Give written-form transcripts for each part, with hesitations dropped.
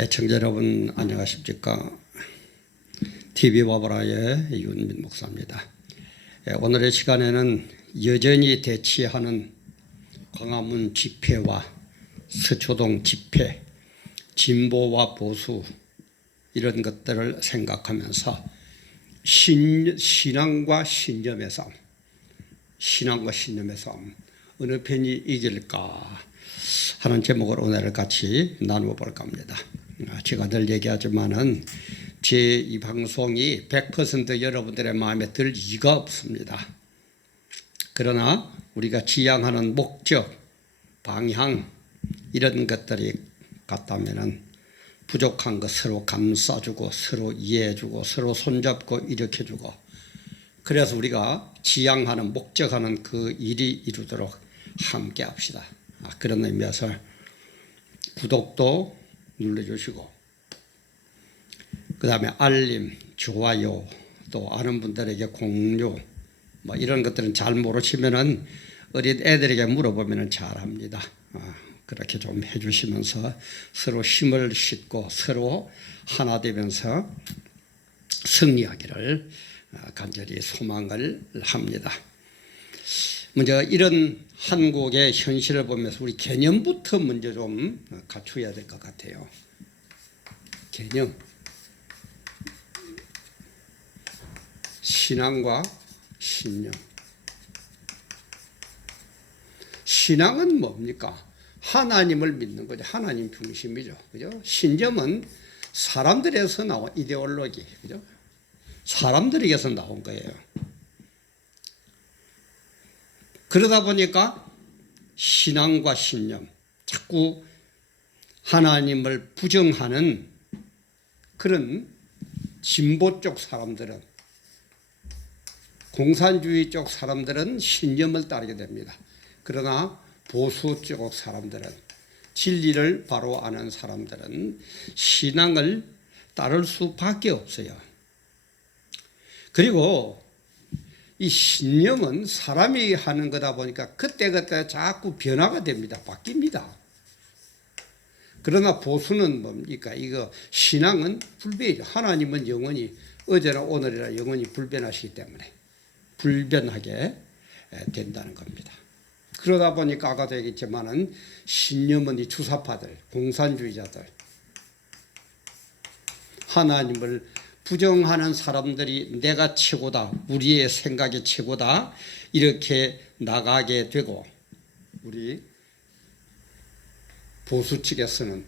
애청자 여러분 안녕하십니까? TV 바보라의 윤민 목사입니다. 오늘의 시간에는 여전히 대치하는 광화문 집회와 서초동 집회, 진보와 보수 이런 것들을 생각하면서 신앙과 신념의 싸움, 신앙과 신념의 싸움 어느 편이 이길까 하는 제목으로 오늘 같이 나누어 볼까 합니다. 제가 늘 얘기하지만은 제 이 방송이 100% 여러분들의 마음에 들 리가 없습니다. 그러나 우리가 지향하는 목적, 방향 이런 것들이 같다면은 부족한 것 서로 감싸주고 서로 이해해주고 서로 손잡고 일으켜주고 그래서 우리가 지향하는 목적하는 그 일이 이루도록 함께 합시다. 그런 의미에서 구독도 눌러주시고 그 다음에 알림, 좋아요 또 아는 분들에게 공유 뭐 이런 것들은 잘 모르시면은 어린 애들에게 물어보면은 잘합니다. 그렇게 좀 해주시면서 서로 힘을 싣고 서로 하나 되면서 승리하기를 간절히 소망을 합니다. 먼저 이런 한국의 현실을 보면서 우리 개념부터 먼저 좀 갖춰야 될 것 같아요. 개념. 신앙과 신념. 신앙은 뭡니까? 하나님을 믿는 거죠. 하나님 중심이죠. 그죠? 신념은 사람들에서 나온 이데올로기. 그죠? 사람들에게서 나온 거예요. 그러다 보니까 신앙과 신념, 자꾸 하나님을 부정하는 그런 진보 쪽 사람들은, 공산주의 쪽 사람들은 신념을 따르게 됩니다. 그러나 보수 쪽 사람들은, 진리를 바로 아는 사람들은 신앙을 따를 수밖에 없어요. 그리고 이 신념은 사람이 하는 거다 보니까 그때그때 자꾸 변화가 됩니다. 바뀝니다. 그러나 보수는 뭡니까? 이거 신앙은 불변이죠. 하나님은 영원히 어제나 오늘이나 영원히 불변하시기 때문에 불변하게 된다는 겁니다. 그러다 보니까 아까도 얘기했지만은 신념은 이 주사파들, 공산주의자들, 하나님을 부정하는 사람들이 내가 최고다, 우리의 생각이 최고다 이렇게 나가게 되고, 우리 보수 측에서는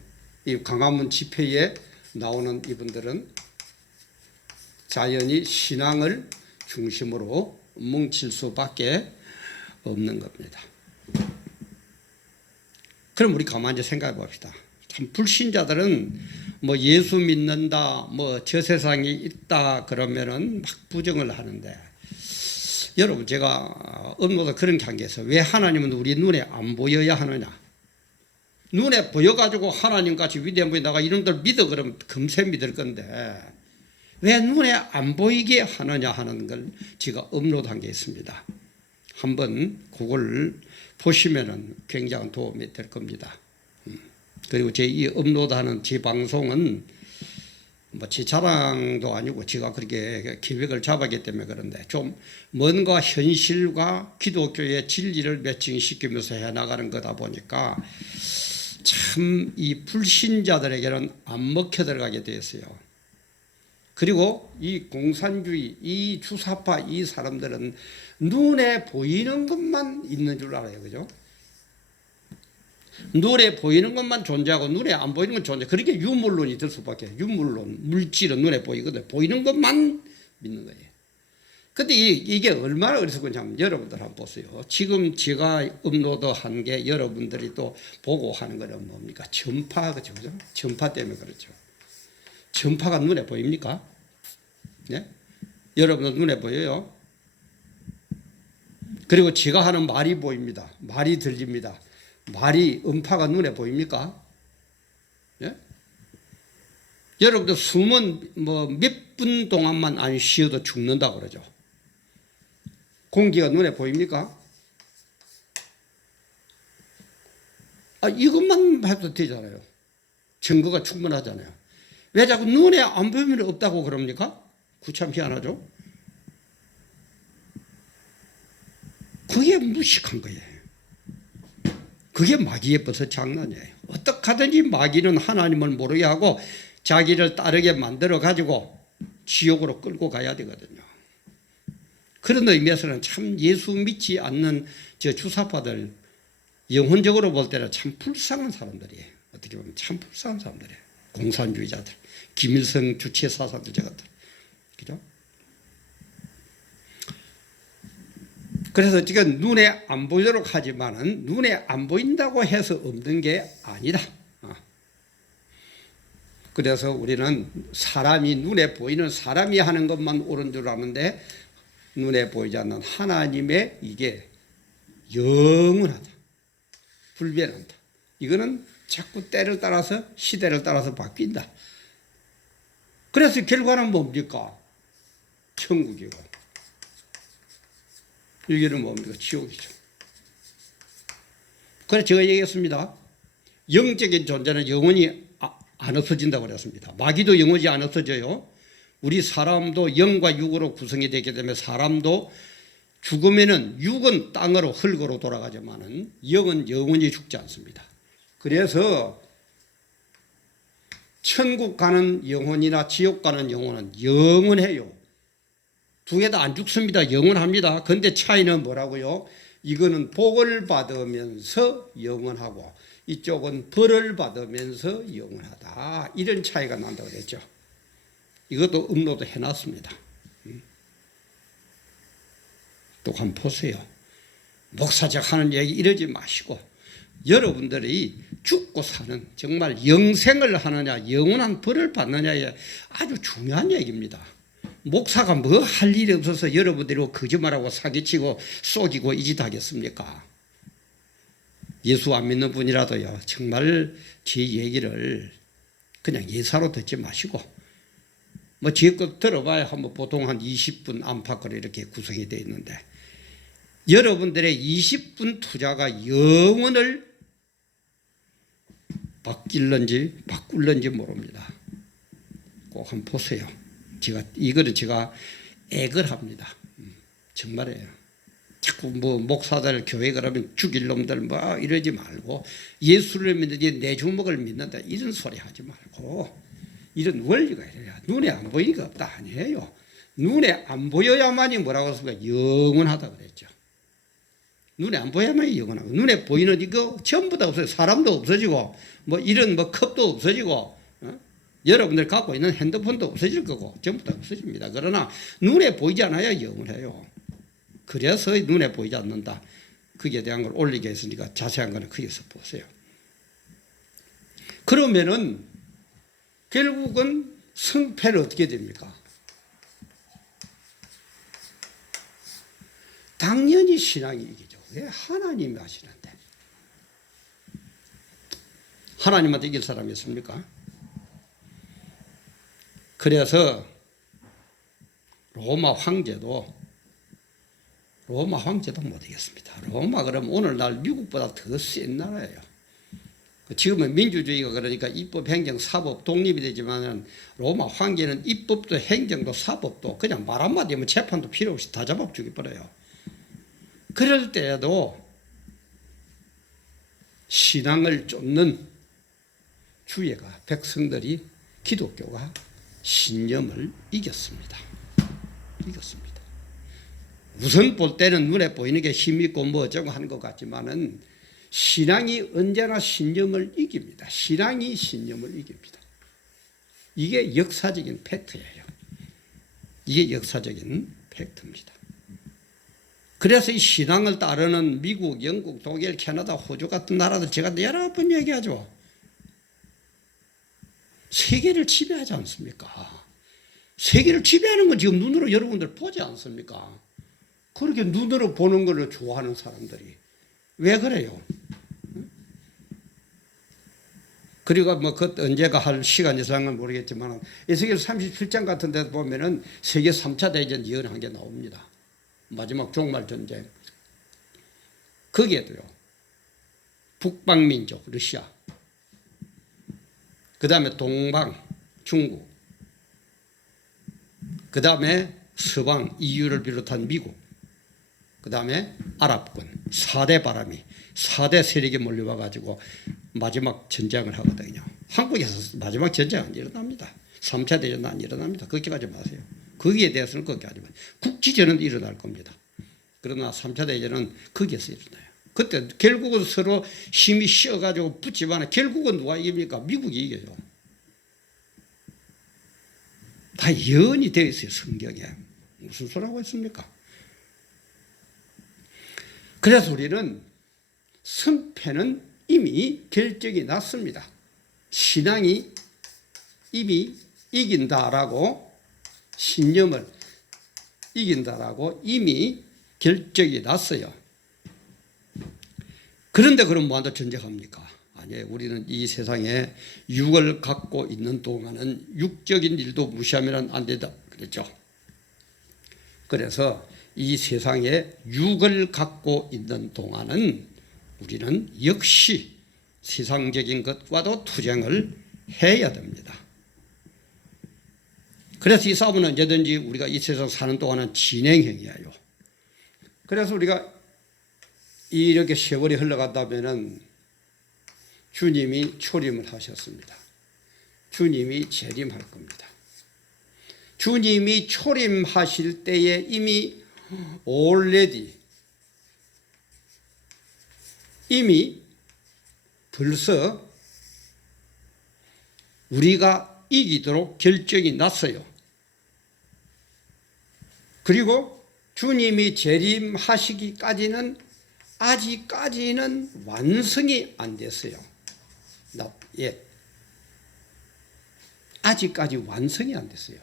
이 광화문 집회에 나오는 이분들은 자연히 신앙을 중심으로 뭉칠 수밖에 없는 겁니다. 그럼 우리 가만히 생각해 봅시다. 참 불신자들은 뭐 예수 믿는다, 뭐 저 세상에 있다 그러면은 막 부정을 하는데, 여러분 제가 업무도 그런 게 한 게 있어요. 왜 하나님은 우리 눈에 안 보여야 하느냐? 눈에 보여가지고 하나님같이 위대한 분이 나가 이놈들 믿어 그러면 금세 믿을 건데 왜 눈에 안 보이게 하느냐 하는 걸 제가 업로드한 게 있습니다. 한번 그걸 보시면은 굉장한 도움이 될 겁니다. 그리고 제 이 업로드하는 제 방송은 뭐 제 자랑도 아니고 제가 그렇게 기획을 잡았기 때문에 그런데 좀 뭔가 현실과 기독교의 진리를 매칭시키면서 해나가는 거다 보니까 참 이 불신자들에게는 안 먹혀 들어가게 되었어요. 그리고 이 공산주의, 이 주사파 이 사람들은 눈에 보이는 것만 있는 줄 알아요. 그죠? 눈에 보이는 것만 존재하고 눈에 안 보이는 건 존재. 그렇게 유물론이 될 수밖에. 유물론, 물질은 눈에 보이거든. 보이는 것만 믿는 거예요. 근데 이게 얼마나 어리석은지 여러분들 한번 보세요. 지금 제가 업로드한 게 여러분들이 또 보고 하는 거는 뭡니까? 전파, 그죠? 전파 때문에 그렇죠. 전파가 눈에 보입니까? 네? 여러분들 눈에 보여요? 그리고 제가 하는 말이 보입니다. 말이 들립니다. 말이 음파가 눈에 보입니까? 예? 여러분들 숨은 뭐 몇 분 동안만 안 쉬어도 죽는다고 그러죠. 공기가 눈에 보입니까? 이것만 해도 되잖아요. 증거가 충분하잖아요. 왜 자꾸 눈에 안 보이면 없다고 그럽니까? 참 희한하죠. 그게 무식한 거예요. 그게 마귀의 버섯 장난이에요. 어떻게 하든지 마귀는 하나님을 모르게 하고 자기를 따르게 만들어 가지고 지옥으로 끌고 가야 되거든요. 그런 의미에서는 참 예수 믿지 않는 저 주사파들 영혼적으로 볼 때는 참 불쌍한 사람들이에요. 어떻게 보면 참 불쌍한 사람들이에요. 공산주의자들, 김일성 주체 사상들 저것들, 그죠? 그래서 지금 눈에 안 보이도록 하지만은 눈에 안 보인다고 해서 없는 게 아니다. 그래서 우리는 사람이 눈에 보이는 사람이 하는 것만 옳은 줄 아는데 눈에 보이지 않는 하나님의 이게 영원하다. 불변한다. 이거는 자꾸 때를 따라서 시대를 따라서 바뀐다. 그래서 결과는 뭡니까? 천국이고 여기는 뭡니까? 지옥이죠. 그래서 제가 얘기했습니다. 영적인 존재는 영원히 안 없어진다고 그랬습니다. 마귀도 영원히 안 없어져요. 우리 사람도 영과 육으로 구성이 되기 때문에 사람도 죽으면은 육은 땅으로 흙으로 돌아가지만은 영은 영원히 죽지 않습니다. 그래서 천국 가는 영혼이나 지옥 가는 영혼은 영원해요. 두 개 다 안 죽습니다. 영원합니다. 그런데 차이는 뭐라고요? 이거는 복을 받으면서 영원하고 이쪽은 벌을 받으면서 영원하다. 이런 차이가 난다고 그랬죠. 이것도 음로도 해놨습니다. 또 한번 보세요. 목사적 하는 얘기 이러지 마시고 여러분들이 죽고 사는 정말 영생을 하느냐 영원한 벌을 받느냐에 아주 중요한 얘기입니다. 목사가 뭐 할 일이 없어서 여러분들이 거짓말하고 사기치고 속이고 이 짓 하겠습니까? 예수 안 믿는 분이라도요 정말 제 얘기를 그냥 예사로 듣지 마시고 뭐 제 것 들어봐야 한번 보통 한 20분 안팎으로 이렇게 구성이 되어 있는데 여러분들의 20분 투자가 영혼을 바꿀는지 모릅니다. 꼭 한번 보세요. 이거는 제가 액을 합니다. 정말이에요. 자꾸 뭐 목사들 교회 그러면 죽일 놈들 뭐 이러지 말고 예수를 믿는지 내 주먹을 믿는다 이런 소리 하지 말고 이런 원리가 이래요. 눈에 안 보이니까 없다 아니에요. 눈에 안 보여야만이 뭐라고 했습니까? 영원하다 그랬죠. 눈에 안 보여야만이 영원하고 눈에 보이는 이거 전부 다 없어요. 사람도 없어지고 뭐 이런 뭐 컵도 없어지고 여러분들 갖고 있는 핸드폰도 없어질 거고 전부 다 없어집니다. 그러나 눈에 보이지 않아야 영원해요. 그래서 눈에 보이지 않는다. 거기에 대한 걸 올리게 했으니까 자세한 거는 거기서 보세요. 그러면은 결국은 승패는 어떻게 됩니까? 당연히 신앙이 이기죠. 왜? 하나님이 하시는데. 하나님한테 이길 사람이 있습니까? 그래서 로마 황제도 못 이겼습니다. 로마 그러면 오늘날 미국보다 더 센 나라예요. 지금은 민주주의가 그러니까 입법, 행정, 사법 독립이 되지만 로마 황제는 입법도 행정도 사법도 그냥 말 한마디 하면 재판도 필요 없이 다 잡아 죽여버려요. 그럴 때에도 신앙을 쫓는 주예가 백성들이 기독교가 신념을 이겼습니다. 우선 볼 때는 눈에 보이는 게 힘있고 뭐 어쩌고 하는 것 같지만은 신앙이 언제나 신념을 이깁니다. 신앙이 신념을 이깁니다. 이게 역사적인 팩트예요. 이게 역사적인 팩트입니다. 그래서 이 신앙을 따르는 미국, 영국, 독일, 캐나다, 호주 같은 나라들 제가 여러 번 얘기하죠. 세계를 지배하지 않습니까? 세계를 지배하는 건 지금 눈으로 여러분들 보지 않습니까? 그렇게 눈으로 보는 걸 좋아하는 사람들이 왜 그래요? 그리고 뭐 그 언제가 할 시간이 있을지는 모르겠지만 에스겔 37장 같은 데 보면은 세계 3차 대전 예언한 게 나옵니다. 마지막 종말 전쟁. 거기에도요. 북방민족 러시아 그 다음에 동방, 중국, 그 다음에 서방, EU를 비롯한 미국, 그 다음에 아랍권, 4대 바람이 4대 세력이 몰려와 가지고 마지막 전쟁을 하거든요. 한국에서 마지막 전쟁 안 일어납니다. 3차 대전 안 일어납니다. 걱정하지 마세요. 거기에 대해서는 걱정하지 마세요. 국지전은 일어날 겁니다. 그러나 3차 대전은 거기에서 일어나요. 그때 결국은 서로 힘이 씌어가지고 붙지만 결국은 누가 이깁니까? 미국이 이겨요. 다 예언이 되어 있어요. 성경에. 무슨 소리라고 했습니까? 그래서 우리는 승패는 이미 결정이 났습니다. 신앙이 이미 이긴다라고, 신념을 이긴다라고 이미 결정이 났어요. 그런데 그럼 뭐한테 전쟁합니까? 아니에요. 우리는 이 세상에 육을 갖고 있는 동안은 육적인 일도 무시하면 안 된다 그랬죠. 그래서 이 세상에 육을 갖고 있는 동안은 우리는 역시 세상적인 것과도 투쟁을 해야 됩니다. 그래서 이 싸움은 언제든지 우리가 이 세상 사는 동안은 진행형이에요. 그래서 우리가 이렇게 세월이 흘러간다면은 주님이 초림을 하셨습니다. 주님이 재림할 겁니다. 주님이 초림하실 때에 이미 already 이미 벌써 우리가 이기도록 결정이 났어요. 그리고 주님이 재림하시기까지는 아직까지는 완성이 안 됐어요. 예. 아직까지 완성이 안 됐어요.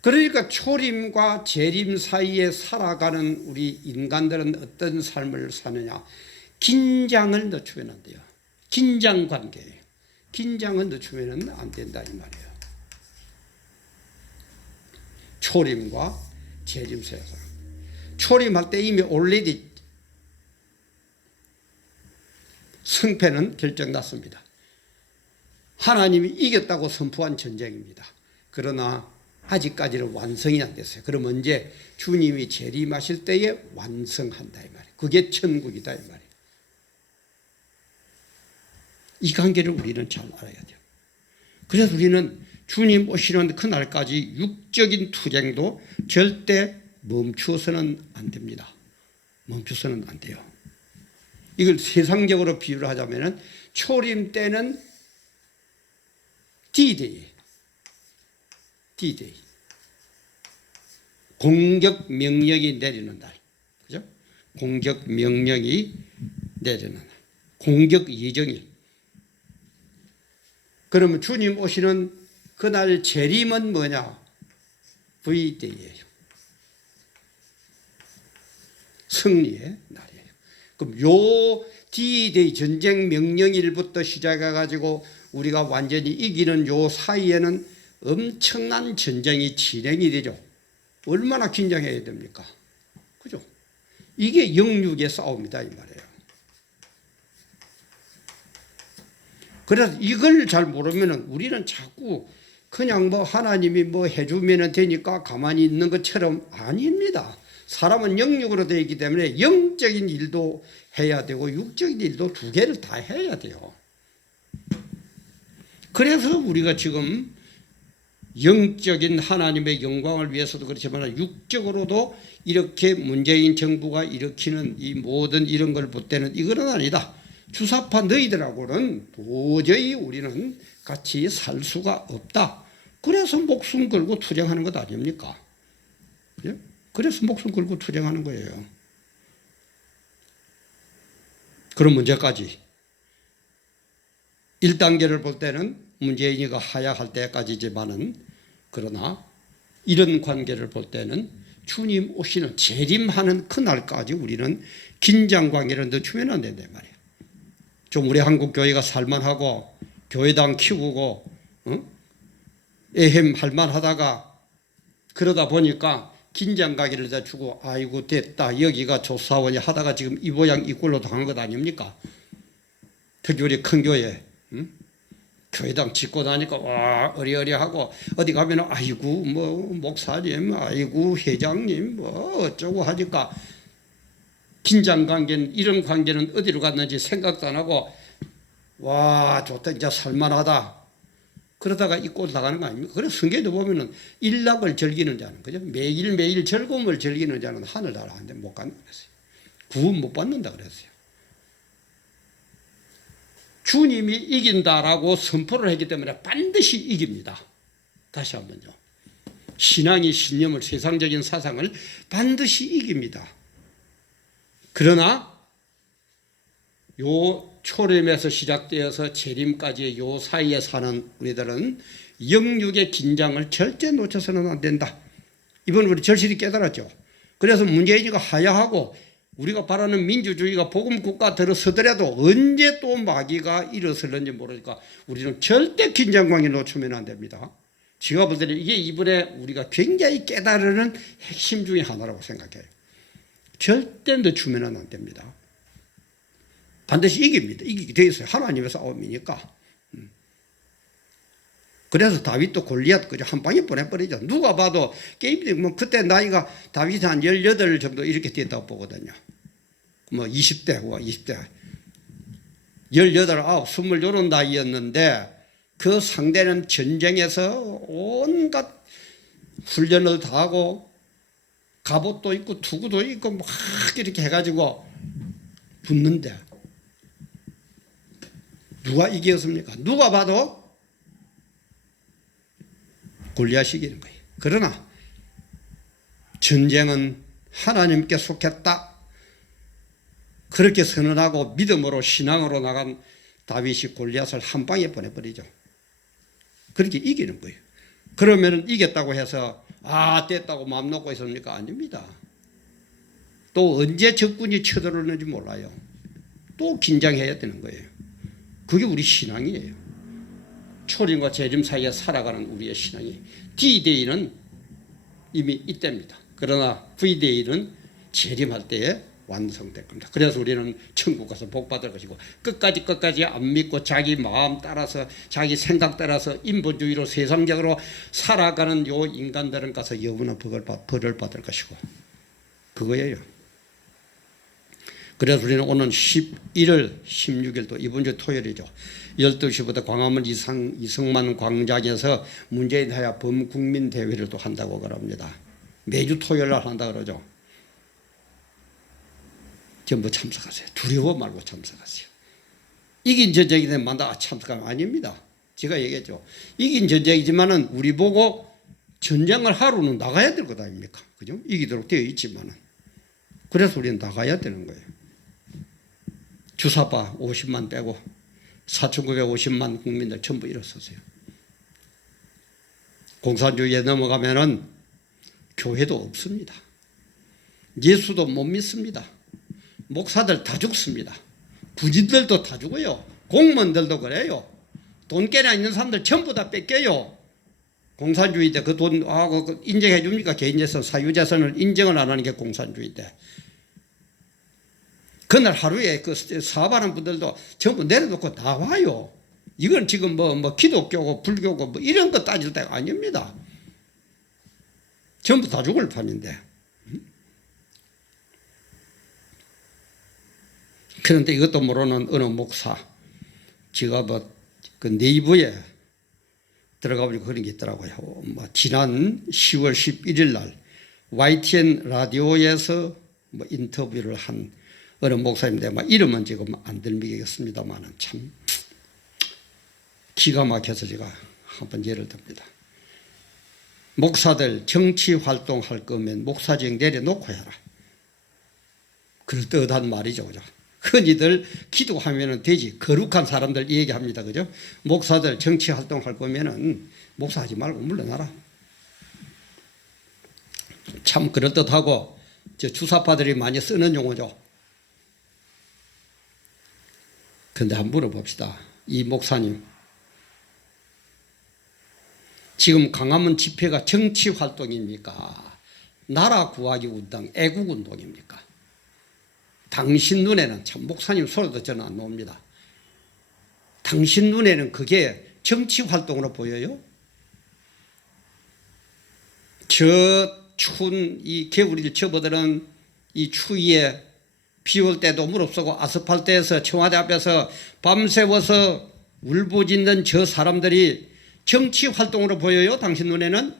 그러니까 초림과 재림 사이에 살아가는 우리 인간들은 어떤 삶을 사느냐? 긴장을 늦추면 안 돼요. 긴장 관계예요. 긴장을 늦추면 안 된다 이 말이에요. 초림과 재림 사이에서. 초림할 때 이미 already 승패는 결정났습니다. 하나님이 이겼다고 선포한 전쟁입니다. 그러나 아직까지는 완성이 안 됐어요. 그럼 언제? 주님이 재림하실 때에 완성한다 이 말이에요. 그게 천국이다 이 말이에요. 이 관계를 우리는 잘 알아야 돼요. 그래서 우리는 주님 오시는 그날까지 육적인 투쟁도 절대 멈추어서는 안 됩니다. 멈추어서는 안 돼요. 이걸 세상적으로 비유를 하자면 초림 때는 D-Day. D-Day. 공격 명령이 내리는 날. 그죠? 공격 명령이 내리는 날. 공격 예정일. 그러면 주님 오시는 그날 재림은 뭐냐? V-Day예요. 승리의 날이에요. 그럼 요 D-Day 전쟁 명령일부터 시작해가지고 우리가 완전히 이기는 요 사이에는 엄청난 전쟁이 진행이 되죠. 얼마나 긴장해야 됩니까? 그죠? 이게 영육의 싸움이다 이 말이에요. 그래서 이걸 잘 모르면 우리는 자꾸 그냥 뭐 하나님이 뭐 해주면 되니까 가만히 있는 것처럼 아닙니다. 사람은 영육으로 되어 있기 때문에 영적인 일도 해야 되고 육적인 일도 두 개를 다 해야 돼요. 그래서 우리가 지금 영적인 하나님의 영광을 위해서도 그렇지만 육적으로도 이렇게 문재인 정부가 일으키는 이 모든 이런 걸 볼 때는 이거는 아니다. 주사파 너희들하고는 도저히 우리는 같이 살 수가 없다. 그래서 목숨 걸고 투쟁하는 것 아닙니까? 그래서 목숨 걸고 투쟁하는 거예요. 그런 문제까지 1단계를 볼 때는 문재인이가 하야할 때까지지만은 그러나 이런 관계를 볼 때는 주님 오시는 재림하는 그날까지 우리는 긴장 관계를 늦추면 안 된단 말이에요. 좀 우리 한국 교회가 살만하고 교회당 키우고 애햄 할만하다가 그러다 보니까 긴장 관계를 다 주고 아이고 됐다 여기가 조사원이 하다가 지금 이 모양 이 꼴로 당한 것 아닙니까? 특히 우리 큰 교회 교회당 짓고 나니까 와 어리어리하고 어디 가면 아이고 뭐 목사님 아이고 회장님 뭐 어쩌고 하니까 긴장 관계는 이런 관계는 어디로 갔는지 생각도 안 하고 와 좋다 이제 살만하다 그러다가 이 꼴 나가는 거 아닙니까? 그래서 성경에도 보면은 일락을 즐기는 자는 그죠? 매일매일 즐거움을 즐기는 자는 하늘 나라한테 못 간다 그랬어요. 구원 못 받는다 그랬어요. 주님이 이긴다라고 선포를 했기 때문에 반드시 이깁니다. 다시 한번요. 신앙이 신념을 세상적인 사상을 반드시 이깁니다. 그러나 요 초림에서 시작되어서 재림까지의 요 사이에 사는 우리들은 영육의 긴장을 절대 놓쳐서는 안 된다. 이번 우리 절실히 깨달았죠. 그래서 문재인이가 하야하고 우리가 바라는 민주주의가 복음국가 들어서더라도 언제 또 마귀가 일어설는지 모르니까 우리는 절대 긴장관계 놓치면 안 됩니다. 제가 볼 때는 이게 이번에 우리가 굉장히 깨달으는 핵심 중에 하나라고 생각해요. 절대 늦추면 안 됩니다. 반드시 이깁니다. 이기게 돼 있어요. 하나님의 싸움이니까. 그래서 다윗도 골리앗 그저 한 방에 보내버리죠. 누가 봐도 게임이 뭐 그때 나이가 다윗이 한 18 정도 이렇게 됐다고 보거든요. 뭐 20대, 20대. 18, 9, 20 이런 나이였는데 그 상대는 전쟁에서 온갖 훈련을 다 하고 갑옷도 있고 투구도 있고 막 이렇게 해가지고 붙는데 누가 이겼습니까? 누가 봐도 골리앗이 이기는 거예요. 그러나 전쟁은 하나님께 속했다. 그렇게 선언하고 믿음으로 신앙으로 나간 다윗이 골리앗을 한 방에 보내버리죠. 그렇게 이기는 거예요. 그러면 이겼다고 해서 됐다고 마음 놓고 있습니까? 아닙니다. 또 언제 적군이 쳐들어오는지 몰라요. 또 긴장해야 되는 거예요. 그게 우리 신앙이에요. 초림과 재림 사이에 살아가는 우리의 신앙이. D-Day는 이미 이때입니다. 그러나 V-Day는 재림할 때에 완성될 겁니다. 그래서 우리는 천국 가서 복 받을 것이고 끝까지 안 믿고 자기 마음 따라서 자기 생각 따라서 인본주의로 세상적으로 살아가는 요 인간들은 가서 영원한 벌을 받을 것이고 그거예요. 그래서 우리는 오늘 11월 16일도 이번 주 토요일이죠. 12시부터 광화문 이승만 광장에서 문재인 하야 범국민대회를 또 한다고 그럽니다. 매주 토요일 날 한다 그러죠. 전부 참석하세요. 두려워 말고 참석하세요. 이긴 전쟁이면 만다 참석하면 아닙니다. 제가 얘기했죠. 이긴 전쟁이지만은 우리 보고 전쟁을 하러는 나가야 될 것 아닙니까? 그죠? 이기도록 되어 있지만은. 그래서 우리는 나가야 되는 거예요. 주사파 50만 빼고 4,950만 국민들 전부 일어서세요. 공산주의에 넘어가면은 교회도 없습니다. 예수도 못 믿습니다. 목사들 다 죽습니다. 군인들도 다 죽어요. 공무원들도 그래요. 돈깨나 있는 사람들 전부 다 뺏겨요. 공산주의 때 그 돈 인정해 줍니까? 개인재산, 사유재산을 인정을 안 하는 게 공산주의 때. 그날 하루에 그 사업하는 분들도 전부 내려놓고 나와요. 이건 지금 뭐 기독교고 불교고 뭐 이런 거 따질 때가 아닙니다. 전부 다 죽을 판인데. 그런데 이것도 모르는 어느 목사, 제가 그 네이버에 들어가 보니까 그런 게 있더라고요. 지난 10월 11일 날 YTN 라디오에서 인터뷰를 한 어느 목사님인데 이름은 지금 안 들리겠습니다만은 참 기가 막혀서 제가 한번 예를 듭니다. 목사들 정치 활동할 거면 목사직 내려놓고 해라. 그럴듯한 말이죠. 그죠? 흔히들 기도하면 되지. 거룩한 사람들 얘기합니다. 그죠? 목사들 정치 활동할 거면은 목사하지 말고 물러나라. 참 그럴듯하고 주사파들이 많이 쓰는 용어죠. 그런데 한번 물어봅시다. 이 목사님, 지금 광화문 집회가 정치 활동입니까? 나라 구하기 운동, 애국 운동입니까? 당신 눈에는 참 목사님 소리도 저는 안 나옵니다. 당신 눈에는 그게 정치 활동으로 보여요? 저 추운 이 겨울을 접어드는 이 추위에 비 올 때도 무릅쓰고 아스팔트에서 청와대 앞에서 밤새워서 울부짖는 저 사람들이 정치 활동으로 보여요? 당신 눈에는?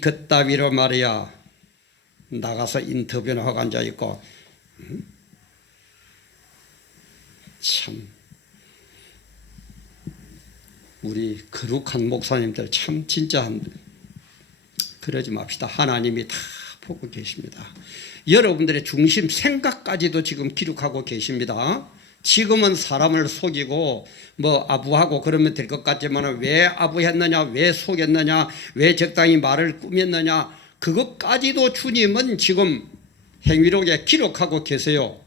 그따위로 말이야 나가서 인터뷰나 하고 앉아있고 참 우리 거룩한 목사님들 참 진짜 그러지 맙시다. 하나님이 다 보고 계십니다. 여러분들의 중심 생각까지도 지금 기록하고 계십니다. 지금은 사람을 속이고 뭐 아부하고 그러면 될 것 같지만 왜 아부했느냐, 왜 속였느냐, 왜 적당히 말을 꾸몄느냐, 그것까지도 주님은 지금 행위록에 기록하고 계세요.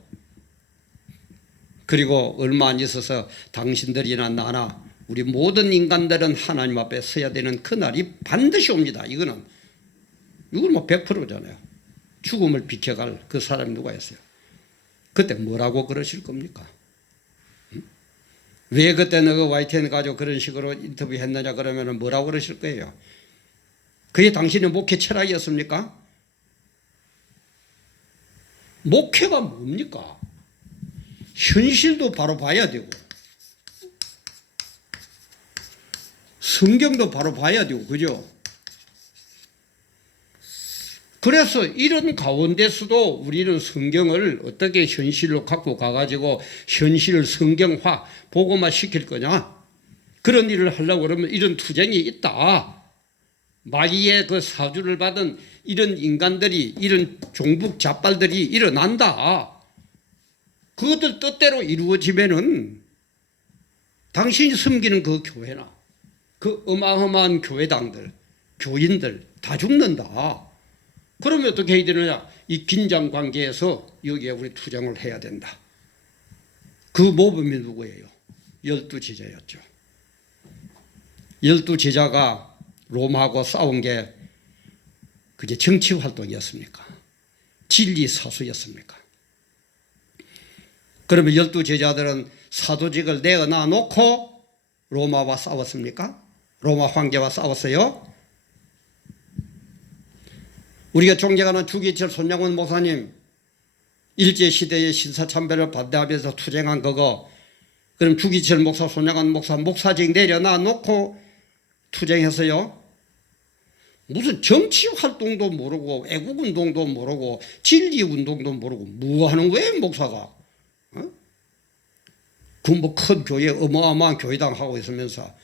그리고 얼마 안 있어서 당신들이나 나나 우리 모든 인간들은 하나님 앞에 서야 되는 그날이 반드시 옵니다. 이건 뭐 100%잖아요. 죽음을 비켜갈 그 사람이 누가 있어요? 그때 뭐라고 그러실 겁니까? 왜 그때 너가 YTN 가지고 그런 식으로 인터뷰했느냐 그러면 뭐라고 그러실 거예요? 그게 당신의 목회 철학이었습니까? 목회가 뭡니까? 현실도 바로 봐야 되고 성경도 바로 봐야 되고 그죠? 그래서 이런 가운데서도 우리는 성경을 어떻게 현실로 갖고 가가지고 현실을 성경화, 복음화 시킬 거냐? 그런 일을 하려고 그러면 이런 투쟁이 있다. 마귀의 그 사주를 받은 이런 인간들이, 이런 종북 잡발들이 일어난다. 그것들 뜻대로 이루어지면은 당신이 섬기는 그 교회나 그 어마어마한 교회당들, 교인들 다 죽는다. 그러면 어떻게 해야 되느냐? 이 긴장 관계에서 여기에 우리 투쟁을 해야 된다. 그 모범이 누구예요? 12제자였죠. 12제자가 로마하고 싸운 게 그게 정치 활동이었습니까? 진리 사수였습니까? 그러면 12제자들은 사도직을 내어놔 놓고 로마와 싸웠습니까? 로마 황제와 싸웠어요? 우리가 존경하는 주기철 손양원 목사님 일제시대의 신사참배를 반대하면서 투쟁한 그거, 그럼 주기철 목사, 손양원 목사 목사직 내려놔 놓고 투쟁했어요? 무슨 정치활동도 모르고 애국운동도 모르고 진리운동도 모르고 뭐 하는 거예요 목사가? 그 뭐 큰 교회 어마어마한 교회당 하고 있으면서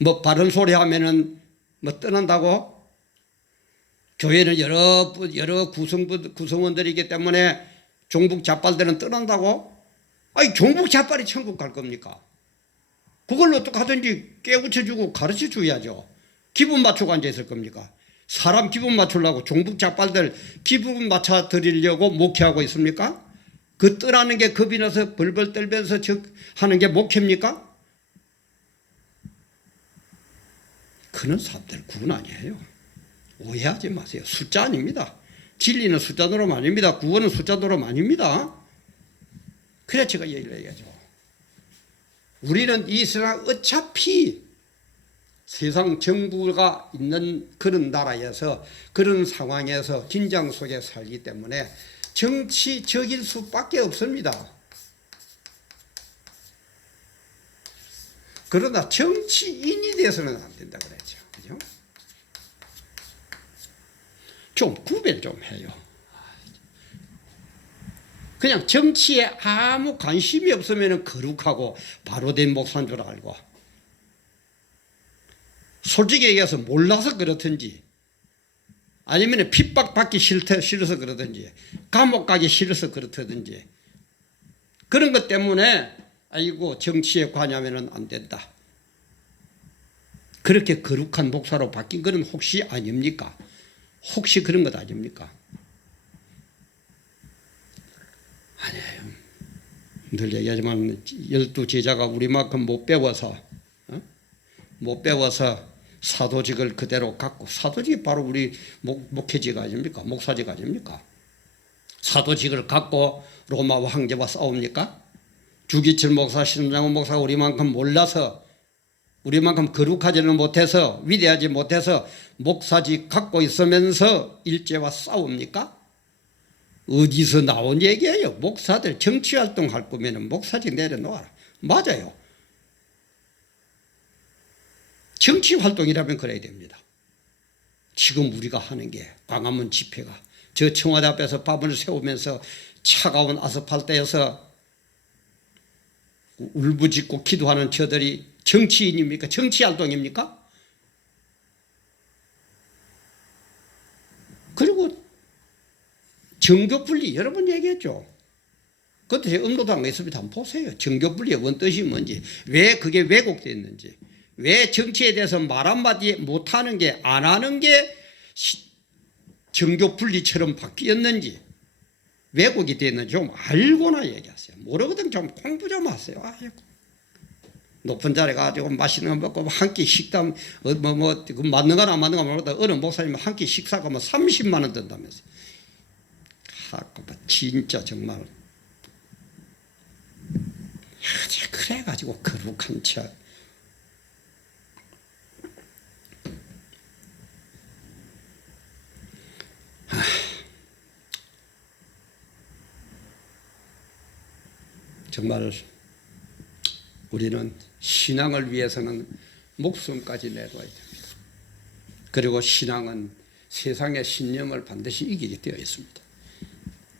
뭐 바른 소리 하면은 뭐 떠난다고? 교회는 여러 구성원들이기 때문에 종북 잡발들은 떠난다고? 아니 종북 잡발이 천국 갈 겁니까? 그걸 어떻게 하든지 깨우쳐주고 가르쳐줘야죠. 기분 맞추고 앉아있을 겁니까? 사람 기분 맞추려고 종북 잡발들 기분 맞춰 드리려고 목회하고 있습니까? 그 떠나는 게 겁이 나서 벌벌 떨면서 하는 게 목회입니까? 그런 사람들 구원 아니에요. 오해하지 마세요. 숫자 아닙니다. 진리는 숫자 노름 아닙니다. 구원은 숫자 노름 아닙니다. 그래 제가 얘기를 해야죠. 우리는 이 세상 어차피 세상 정부가 있는 그런 나라에서 그런 상황에서 긴장 속에 살기 때문에 정치적일 수밖에 없습니다. 그러나 정치인이 돼서는 안 된다 그랬죠. 그죠? 좀 구별 좀 해요. 그냥 정치에 아무 관심이 없으면 거룩하고 바로 된 목사인 줄 알고, 솔직히 얘기해서 몰라서 그렇든지 아니면 핍박받기 싫어서 그러든지 감옥 가기 싫어서 그렇다든지 그런 것 때문에 아이고 정치에 관여하면 안 된다. 그렇게 거룩한 목사로 바뀐 것은 혹시 아닙니까? 혹시 그런 것 아닙니까? 아니에요. 늘 얘기하지만 12제자가 우리만큼 못 배워서 사도직을 그대로 갖고, 사도직이 바로 우리 목회직 아닙니까? 목사직 아닙니까? 사도직을 갖고 로마 황제와 싸웁니까? 주기철 목사, 신장훈 목사가 우리만큼 몰라서, 우리만큼 거룩하지는 못해서, 위대하지 못해서 목사직 갖고 있으면서 일제와 싸웁니까? 어디서 나온 얘기예요? 목사들 정치활동 할 거면 목사직 내려놓아라. 맞아요. 정치활동이라면 그래야 됩니다. 지금 우리가 하는 게 광화문 집회가 저 청와대 앞에서 밤을 새우면서 차가운 아스팔트에서 울부짖고 기도하는 저들이 정치인입니까? 정치활동입니까? 그리고 정교분리 여러 번 얘기했죠. 그것도 제가 업로드한 거 있습니다. 한번 보세요. 정교분리의 원뜻이 뭔지, 왜 그게 왜곡되어 있는지, 왜 정치에 대해서 말 한마디 못하는 게, 안 하는 게 정교분리처럼 바뀌었는지, 왜곡이 되었는지 좀 알고나 얘기하세요. 모르거든 좀 공부 좀 하세요. 아이고. 높은 자리 가지고 맛있는 거 먹고 한 끼 식당 맞는 거나 안 맞는 거 모르겠다. 어느 목사님 한 끼 식사가 30만 원 든다면서요. 진짜 정말 그래가지고 거룩한 척. 정말 우리는 신앙을 위해서는 목숨까지 내둬야 됩니다. 그리고 신앙은 세상의 신념을 반드시 이기게 되어 있습니다.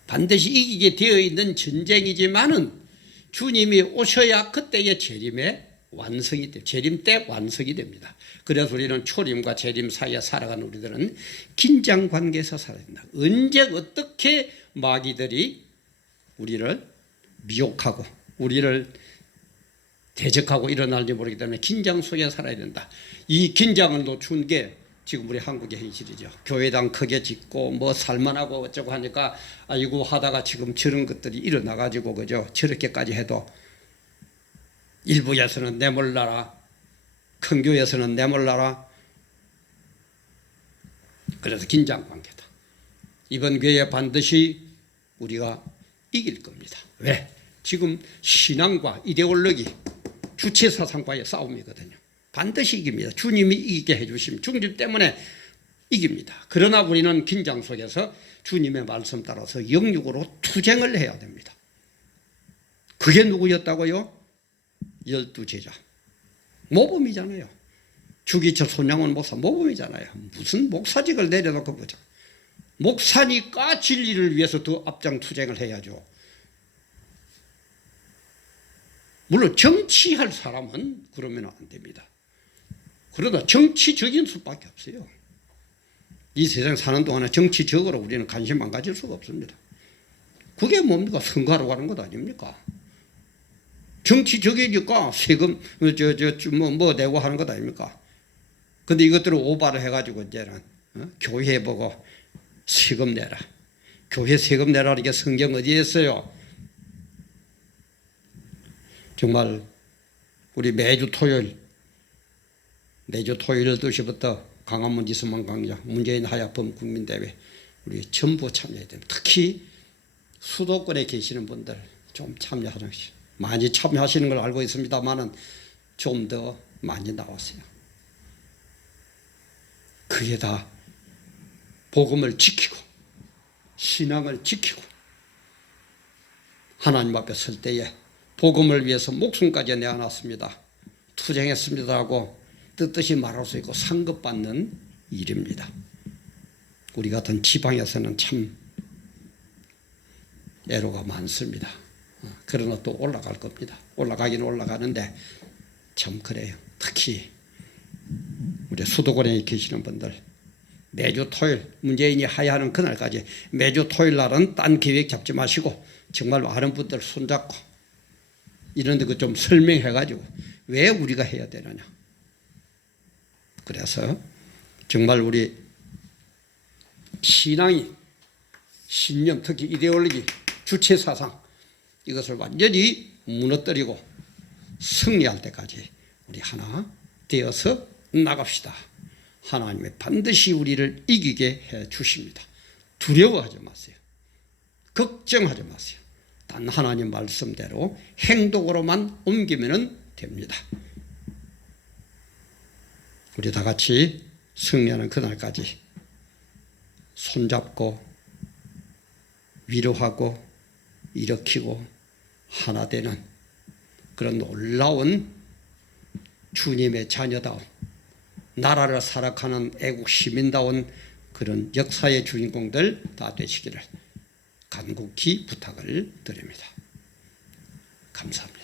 반드시 이기게 되어 있는 전쟁이지만은 주님이 오셔야 그때의 재림의 완성이 됩니다. 재림 때 완성이 됩니다. 그래서 우리는 초림과 재림 사이에 살아가는 우리들은 긴장 관계에서 살아야 된다. 언제 어떻게 마귀들이 우리를 미혹하고 우리를 대적하고 일어날지 모르기 때문에 긴장 속에 살아야 된다. 이 긴장을 놓춘 게 지금 우리 한국의 현실이죠. 교회당 크게 짓고 뭐 살만하고 어쩌고 하니까 아이고 하다가 지금 저런 것들이 일어나가지고 그죠. 저렇게까지 해도 일부에서는 내몰라라, 큰 교회에서는 내몰라라. 그래서 긴장 관계다. 이번 기회에 반드시 우리가 이길 겁니다. 왜? 지금 신앙과 이데올로기, 주체사상과의 싸움이거든요. 반드시 이깁니다. 주님이 이기게 해주심, 주님 때문에 이깁니다. 그러나 우리는 긴장 속에서 주님의 말씀 따라서 영육으로 투쟁을 해야 됩니다. 그게 누구였다고요? 12제자. 모범이잖아요. 주기철 손양원 목사 모범이잖아요. 무슨 목사직을 내려놓고 보자. 목사니까 진리를 위해서 더 앞장 투쟁을 해야죠. 물론 정치할 사람은 그러면 안 됩니다. 그러다 정치적인 수밖에 없어요. 이 세상 사는 동안에 정치적으로 우리는 관심 안 가질 수가 없습니다. 그게 뭡니까? 선거하러 가는 것 아닙니까? 정치적이니까 세금 뭐 내고 하는 것 아닙니까? 근데 이것들을 오바를 해가지고 이제는 교회 보고 세금 내라. 교회 세금 내라. 이게 성경 어디에 있어요? 정말 우리 매주 토요일 12시부터 광화문 이수만 광장 문재인 하야범 국민대회 우리 전부 참여해야 됩니다. 특히 수도권에 계시는 분들 좀 참여하는 것이 많이 참여하시는 걸 알고 있습니다만은 좀 더 많이 나왔어요. 그게 다 복음을 지키고 신앙을 지키고 하나님 앞에 설 때에 복음을 위해서 목숨까지 내어놨습니다. 투쟁했습니다 하고 뜻뜻이 말할 수 있고 상급받는 일입니다. 우리 같은 지방에서는 참 애로가 많습니다. 그러나 또 올라갈 겁니다. 올라가긴 올라가는데 참 그래요. 특히 우리 수도권에 계시는 분들 매주 토요일 문재인이 하야하는 그날까지 매주 토요일 날은 딴 계획 잡지 마시고 정말 많은 분들 손잡고 이런 데 좀 설명해가지고 왜 우리가 해야 되느냐. 그래서 정말 우리 신앙이 신념 특히 이데올로기 주체사상 이것을 완전히 무너뜨리고 승리할 때까지 우리 하나 되어서 나갑시다. 하나님이 반드시 우리를 이기게 해 주십니다. 두려워하지 마세요. 걱정하지 마세요. 단 하나님 말씀대로 행동으로만 옮기면 됩니다. 우리 다 같이 승리하는 그날까지 손잡고 위로하고 일으키고 하나 되는 그런 놀라운 주님의 자녀다운 나라를 살아가는 애국 시민다운 그런 역사의 주인공들 다 되시기를 간곡히 부탁을 드립니다. 감사합니다.